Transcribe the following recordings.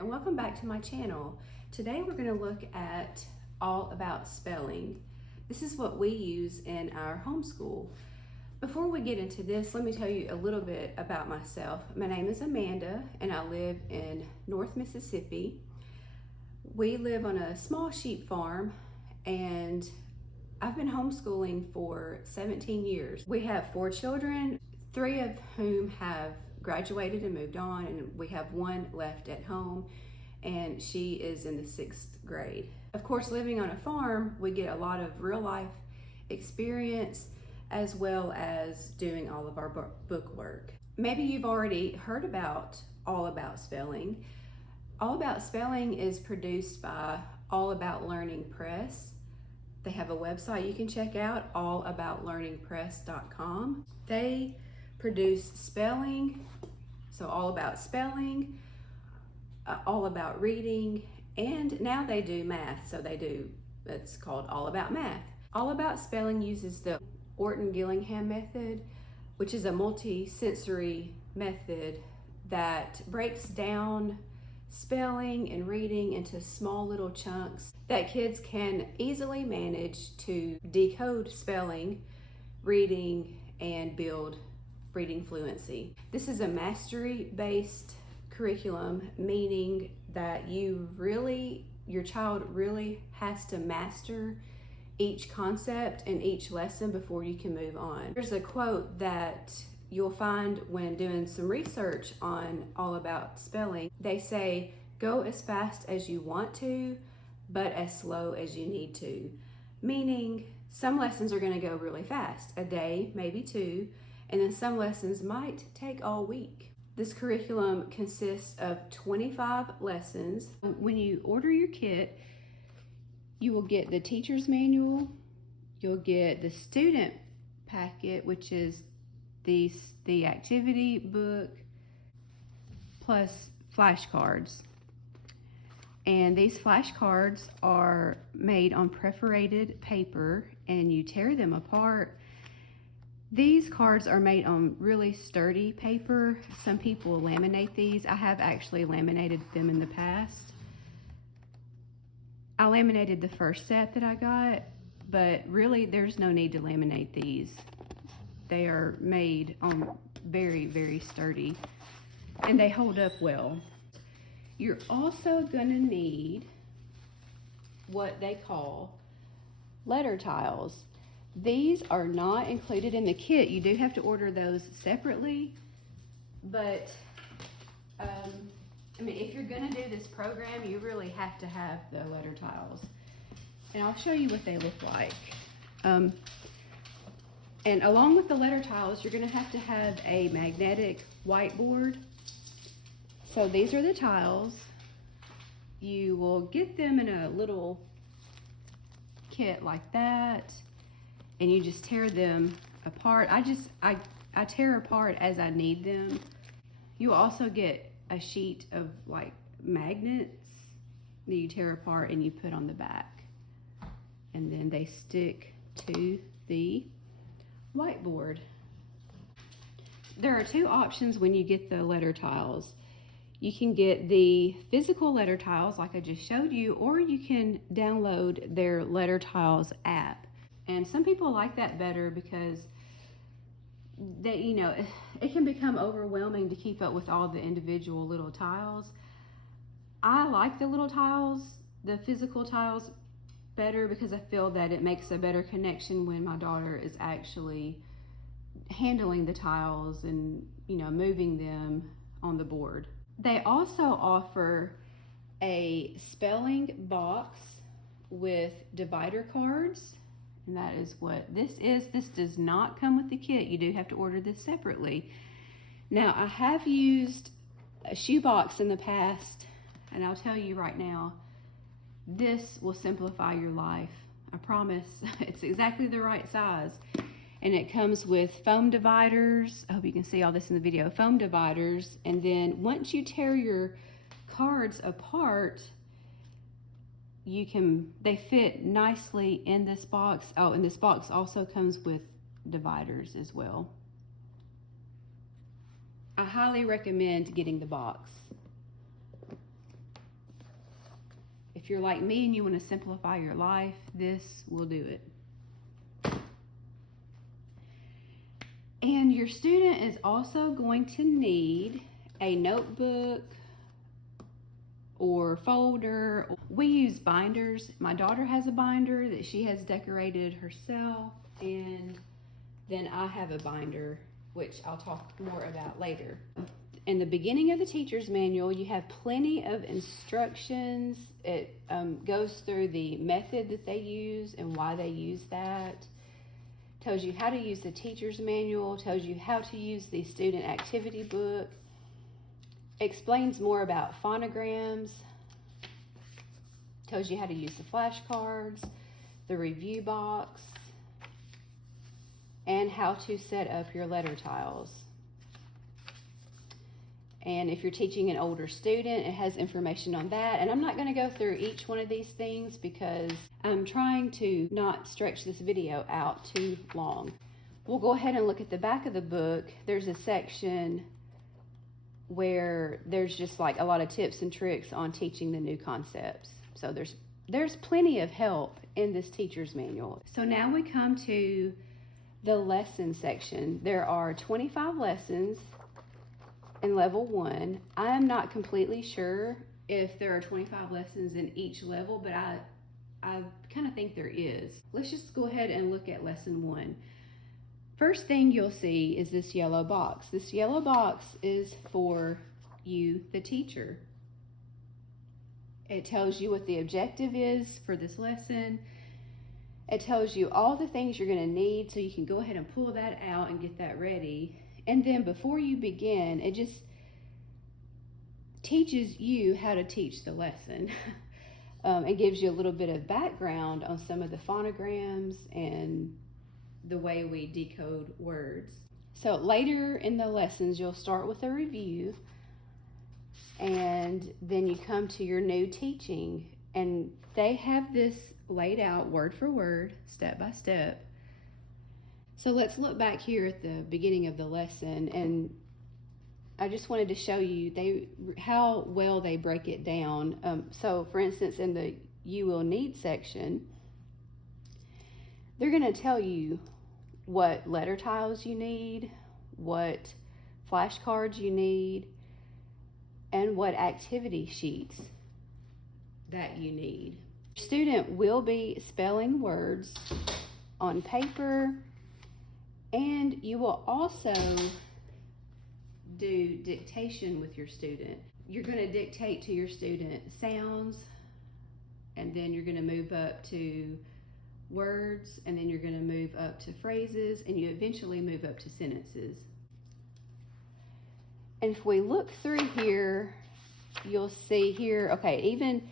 and welcome back to my channel. Today we're going to look at all about spelling. This is what we use in our homeschool. Before we get into this, let me tell you a little bit about myself. My name is Amanda and I live in North Mississippi. We live on a small sheep farm and I've been homeschooling for 17 years. We have 4 children, 3 of whom have graduated and moved on, and we have 1 left at home, and she is in the 6th grade. Of course, living on a farm, we get a lot of real life experience as well as doing all of our book work. Maybe you've already heard about All About Spelling. All About Spelling is produced by All About Learning Press. They have a website you can check out, allaboutlearningpress.com. They produce spelling, so all about spelling, all about reading, and now they do math, so it's called All About Math. All About Spelling uses the Orton-Gillingham method, which is a multi-sensory method that breaks down spelling and reading into small little chunks that kids can easily manage to decode spelling, reading, and build reading fluency. This is a mastery-based curriculum, meaning that your child really has to master each concept and each lesson before you can move on. There's a quote that you'll find when doing some research on All About Spelling. They say, go as fast as you want to, but as slow as you need to. Meaning, some lessons are gonna go really fast, a day, maybe 2, and then some lessons might take all week. This curriculum consists of 25 lessons. When you order your kit, you will get the teacher's manual, you'll get the student packet, which is the activity book, plus flashcards. And these flashcards are made on perforated paper and you tear them apart. These cards are made on really sturdy paper. Some people laminate these. I have actually laminated them in the past. I laminated the first set that I got, but really there's no need to laminate these. They are made on very, very sturdy and they hold up well. You're also gonna need what they call letter tiles. These are not included in the kit. You do have to order those separately, but I mean, if you're gonna do this program, you really have to have the letter tiles. And I'll show you what they look like. And along with the letter tiles, you're gonna have to have a magnetic whiteboard. So these are the tiles. You will get them in a little kit like that, and you just tear them apart. I tear apart as I need them. You also get a sheet of like magnets that you tear apart and you put on the back, and then they stick to the whiteboard. There are 2 options when you get the letter tiles. You can get the physical letter tiles like I just showed you, or you can download their letter tiles app. And some people like that better because it can become overwhelming to keep up with all the individual little tiles. I like the little tiles, the physical tiles, better because I feel that it makes a better connection when my daughter is actually handling the tiles and moving them on the board. They also offer a spelling box with divider cards, and that is what this is. This does not come with the kit. You do have to order this separately. Now, I have used a shoebox in the past, and I'll tell you right now, this will simplify your life. I promise. It's exactly the right size. And it comes with foam dividers. I hope you can see all this in the video. Foam dividers. And then once you tear your cards apart, they fit nicely in this box. Oh, and this box also comes with dividers as well. I highly recommend getting the box. If you're like me and you want to simplify your life, this will do it. And your student is also going to need a notebook or folder. We use binders. My daughter has a binder that she has decorated herself, and then I have a binder, which I'll talk more about later. In the beginning of the teacher's manual, you have plenty of instructions. It goes through the method that they use and why they use that. Tells you how to use the teacher's manual, tells you how to use the student activity book, explains more about phonograms, tells you how to use the flashcards, the review box, and how to set up your letter tiles. And if you're teaching an older student, it has information on that. And I'm not going to go through each one of these things because I'm trying to not stretch this video out too long. We'll go ahead and look at the back of the book. There's a section where there's just like a lot of tips and tricks on teaching the new concepts. So there's plenty of help in this teacher's manual. So now we come to the lesson section. There are 25 lessons in level 1. I am not completely sure if there are 25 lessons in each level, but I kind of think there is. Let's just go ahead and look at lesson 1. First thing you'll see is this yellow box. This yellow box is for you, the teacher. It tells you what the objective is for this lesson. It tells you all the things you're going to need, so you can go ahead and pull that out and get that ready. And then before you begin, it just teaches you how to teach the lesson. It gives you a little bit of background on some of the phonograms and the way we decode words. So later in the lessons, you'll start with a review, and then you come to your new teaching, and they have this laid out word for word, step by step. So let's look back here at the beginning of the lesson, and I just wanted to show you how well they break it down. So for instance, in the you will need section, they're going to tell you what letter tiles you need, what flashcards you need, and what activity sheets that you need. Your student will be spelling words on paper, and you will also do dictation with your student. You're going to dictate to your student sounds, and then you're going to move up to words, and then you're going to move up to phrases, and you eventually move up to sentences. And if we look through here, you'll see here, okay, even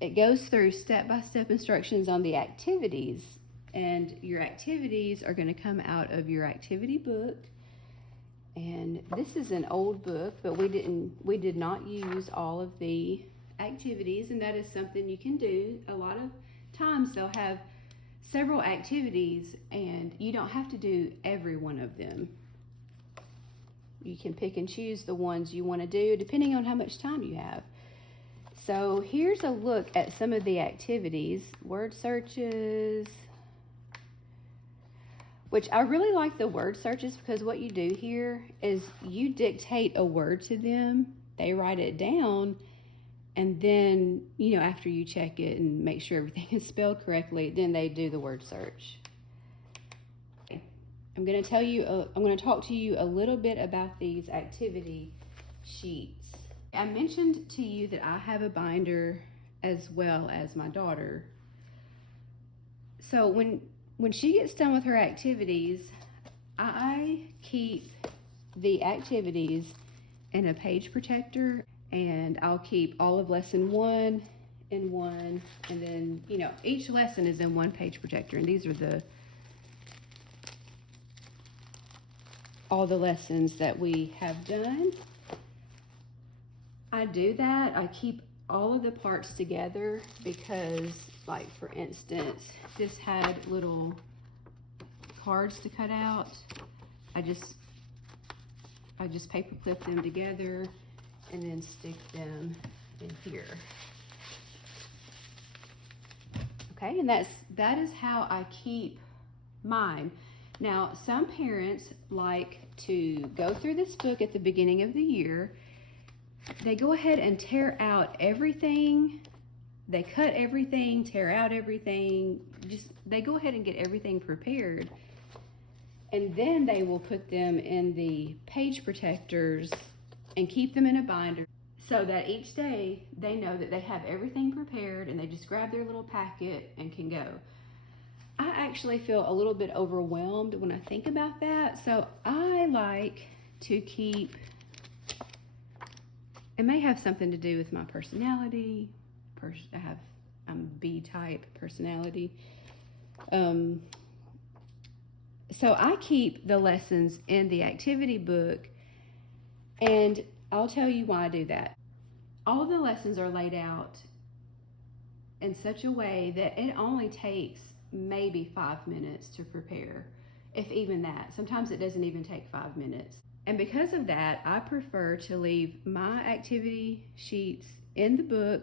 it goes through step-by-step instructions on the activities, and your activities are going to come out of your activity book. And this is an old book, but we did not use all of the activities, and that is something you can do. A lot of times they'll have several activities, and you don't have to do every one of them. You can pick and choose the ones you want to do depending on how much time you have. So here's a look at some of the activities. Word searches, which I really like the word searches, because what you do here is you dictate a word to them, they write it down, and then, you know, after you check it and make sure everything is spelled correctly, then they do the word search. I'm going to talk to you a little bit about these activity sheets. I mentioned to you that I have a binder as well as my daughter. So when she gets done with her activities, I keep the activities in a page protector, and I'll keep all of lesson 1 in one, and then, you know, each lesson is in one page protector, and these are all the lessons that we have done. I do that. I keep all of the parts together because, like, for instance, this had little cards to cut out. I just paper clip them together and then stick them in here. Okay, and that is how I keep mine. Now, some parents like to go through this book at the beginning of the year. They go ahead and tear out everything. They cut everything, tear out everything. They go ahead and get everything prepared. And then they will put them in the page protectors and keep them in a binder so that each day they know that they have everything prepared and they just grab their little packet and can go. I actually feel a little bit overwhelmed when I think about that. So I like to keep, it may have something to do with my personality. I'm B-type personality. So I keep the lessons in the activity book, and I'll tell you why I do that. All the lessons are laid out in such a way that it only takes maybe 5 minutes to prepare, if even that. Sometimes it doesn't even take 5 minutes. And because of that, I prefer to leave my activity sheets in the book,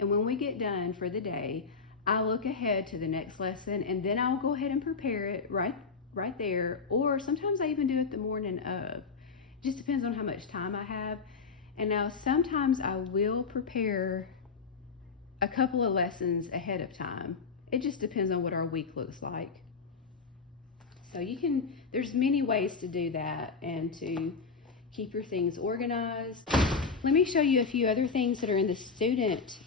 and when we get done for the day, I look ahead to the next lesson, and then I'll go ahead and prepare it right there, or sometimes I even do it the morning of. It just depends on how much time I have. And now sometimes I will prepare a couple of lessons ahead of time. It just depends on what our week looks like. So there's many ways to do that and to keep your things organized. Let me show you a few other things that are in the student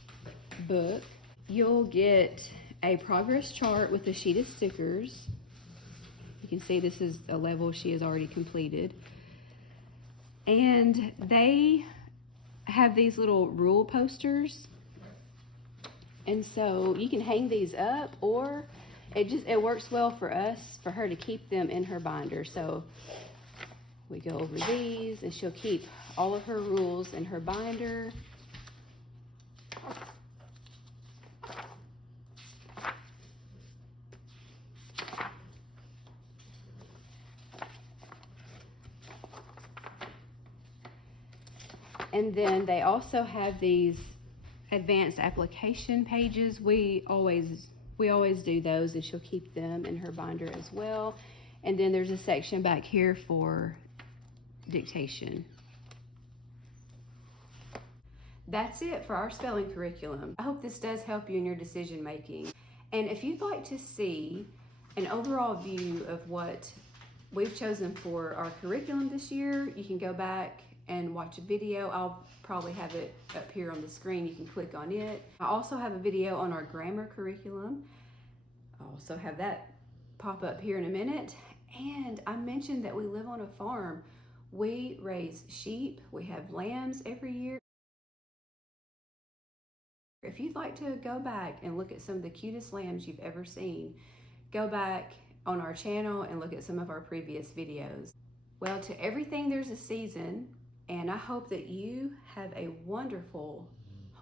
book. You'll get a progress chart with a sheet of stickers. You can see this is a level she has already completed. And they have these little rule posters. And so you can hang these up, or it works well for her to keep them in her binder. So we go over these, and she'll keep all of her rules in her binder. And then they also have these advanced application pages. We always do those, and she'll keep them in her binder as well. And then there's a section back here for dictation. That's it for our spelling curriculum. I hope this does help you in your decision making. And if you'd like to see an overall view of what we've chosen for our curriculum this year, you can go back and watch a video. I'll probably have it up here on the screen. You can click on it. I also have a video on our grammar curriculum. I'll also have that pop up here in a minute. And I mentioned that we live on a farm. We raise sheep. We have lambs every year. If you'd like to go back and look at some of the cutest lambs you've ever seen, go back on our channel and look at some of our previous videos. Well, to everything there's a season, and I hope that you have a wonderful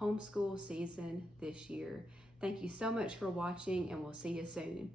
homeschool season this year. Thank you so much for watching, and we'll see you soon.